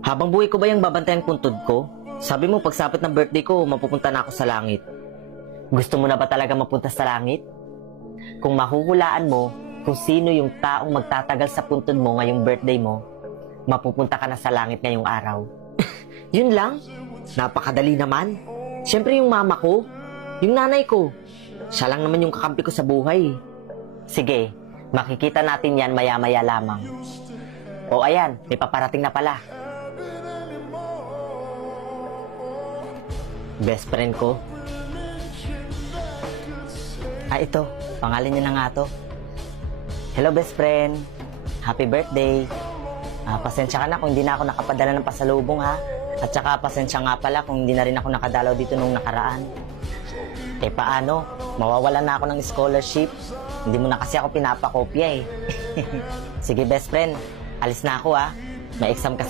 Habang buhay ko ba yung babantayan puntod ko? Sabi mo pagsapit ng birthday ko, mapupunta na ako sa langit. Gusto mo na ba talaga mapunta sa langit? Kung mahuhulaan mo kung sino yung taong magtatagal sa puntod mo ngayong birthday mo, mapupunta ka na sa langit ngayong araw. Yun lang? Napakadali naman. Siyempre yung mama ko, yung nanay ko. Siya lang naman yung kakampi ko sa buhay. Sige, makikita natin yan maya-maya lamang. O ayan, may paparating na pala. Best friend ko. Ito. Pangalan niya na nga to. Hello, best friend. Happy birthday. Pasensya ka na kung hindi na ako nakapadala ng pasalubong, ha? At saka pasensya nga pala kung hindi na rin ako nakadalaw dito nung nakaraan. Paano? Mawawalan na ako ng scholarship. Hindi mo na kasi ako pinapakopya eh. Sige, best friend. Alis na ako, ha? May exam kasi